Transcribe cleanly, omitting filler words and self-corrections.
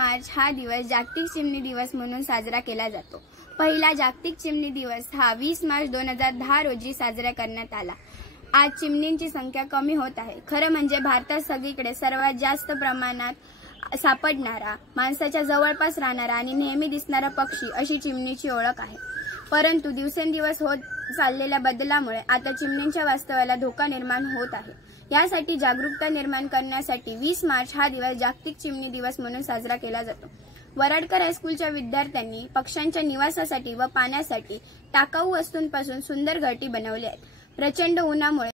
मार्च हा दिवस जागतिक चिमणी दिवस म्हणून साजरा केला जातो। पहिला जागतिक चिमणी दिवस हा 20 मार्च 2010 रोजी साजरा करण्यात आला। आज चिमणींची संख्या कमी होत आहे। खरं म्हणजे भारतात सगळीकडे सर्वात जास्त प्रमाणात सापडणारा, माणसाच्या जवळपास राहणारा आणि नेहमी दिसणारा पक्षी अशी चिमणीची ओळख आहे। परंतु दिवसेंदिवस होत चाललेल्या बदलामुळे आता चिमणींच्या वास्तव्याला धोका निर्माण होत आहे। यासाठी जागरूकता निर्माण करण्यासाठी 20 मार्च हा दिवस जागतिक चिमणी दिवस म्हणून साजरा केला जातो। वराडकर हायस्कूलच्या विद्यार्थ्यांनी पक्ष्यांच्या निवासासाठी व पाण्यासाठी टाकाऊ वस्तूंपासून सुंदर घरटी बनवली आहेत। प्रचंड उन्हामुळे